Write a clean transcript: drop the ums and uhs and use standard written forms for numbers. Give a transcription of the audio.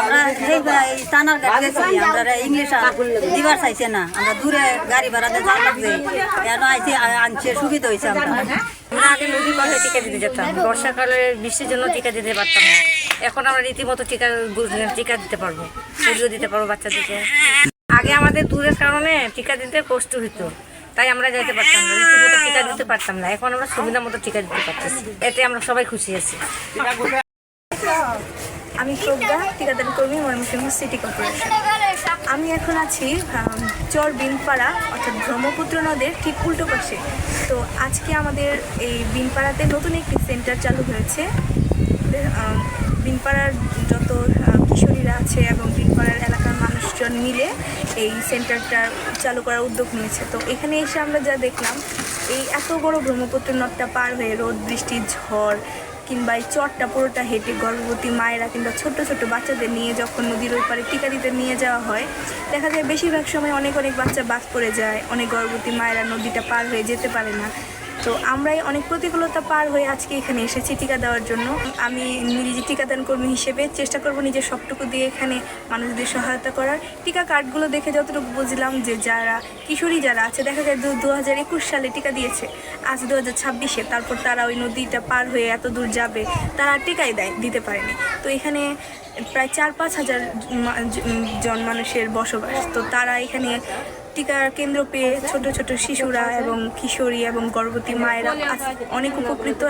আমরা এই টানার গাড়ি গেছি আমরা ইংলিশ দিবার চাইছে না আমরা দূরে গাড়ি ভাড়াতে যাওয়া লাগছে কেন আইসি আনছে সুবিধা হয়েছে আমরা আগে নদীর পাশে টিকা দিতে যেতাম, বর্ষাকালে বৃষ্টির জন্য টিকা দিতে পারতাম না। এখন আমরা রীতিমতো টিকা দিতে পারবো, পোলিও দিতে পারবো বাচ্চাদেরকে। আগে আমাদের দূরের কারণে টিকা দিতে কষ্ট হতো, তাই আমরা যেতে পারতাম না, রীতিমতো টিকা দিতে পারতাম না। এখন আমরা সুবিধা মতো টিকা দিতে পারতেছি, এতে আমরা সবাই খুশি আছি। আমি প্রজ্ঞা, টিকাদান কর্মী, ময়মনসিংহ সিটি কর্পোরেশন। আমি এখন আছি চর বিনপাড়া অর্থাৎ ব্রহ্মপুত্র নদের ঠিক উল্টো পাশে। তো আজকে আমাদের এই বিনপাড়াতে নতুন একটি সেন্টার চালু হয়েছে। বিনপাড়ার যত কিশোরীরা আছে এবং বিনপাড়ার এলাকার মানুষজন মিলে এই সেন্টারটা চালু করার উদ্যোগ নিয়েছে। তো এখানে এসে আমরা যা দেখলাম, এই এত বড় ব্রহ্মপুত্র নদটা পার হয়ে রোদ বৃষ্টি ঝড় কিংবা এই চরটা পুরোটা হেঁটে গর্ভবতী মায়েরা কিংবা ছোট ছোট বাচ্চাদের নিয়ে যখন নদীর ওই পারে টিকা দিতে নিয়ে যাওয়া হয়, দেখা যায় বেশিরভাগ সময় অনেক বাচ্চা বাদ পড়ে যায়, অনেক গর্ভবতী মায়েরা নদীটা পার হয়ে যেতে পারে না। তো আমরাই অনেক প্রতিকূলতা পার হয়ে আজকে এখানে এসেছি টিকা দেওয়ার জন্য। আমি নিজে টিকাদান কর্মী হিসেবে চেষ্টা করব নিজের সবটুকু দিয়ে এখানে মানুষদের সহায়তা করার। টিকা কার্ডগুলো দেখে যতটুকু বুঝলাম যে যারা কিশোরী যারা আছে, দেখা যায় 2021 সালে টিকা দিয়েছে, আজ 2026-এ, তারপর তারা ওই নদীটা পার হয়ে এত দূর যাবে, তারা টিকাই দিতে পারেনি। তো এখানে প্রায় 4-5 হাজার জন মানুষের বসবাস। তো তারা এখানে টিকার কেন্দ্র পেয়ে ছোট ছোট শিশুরা এবং কিশোরী এবং গর্ভবতী মায়েরা অনেক উপকৃত।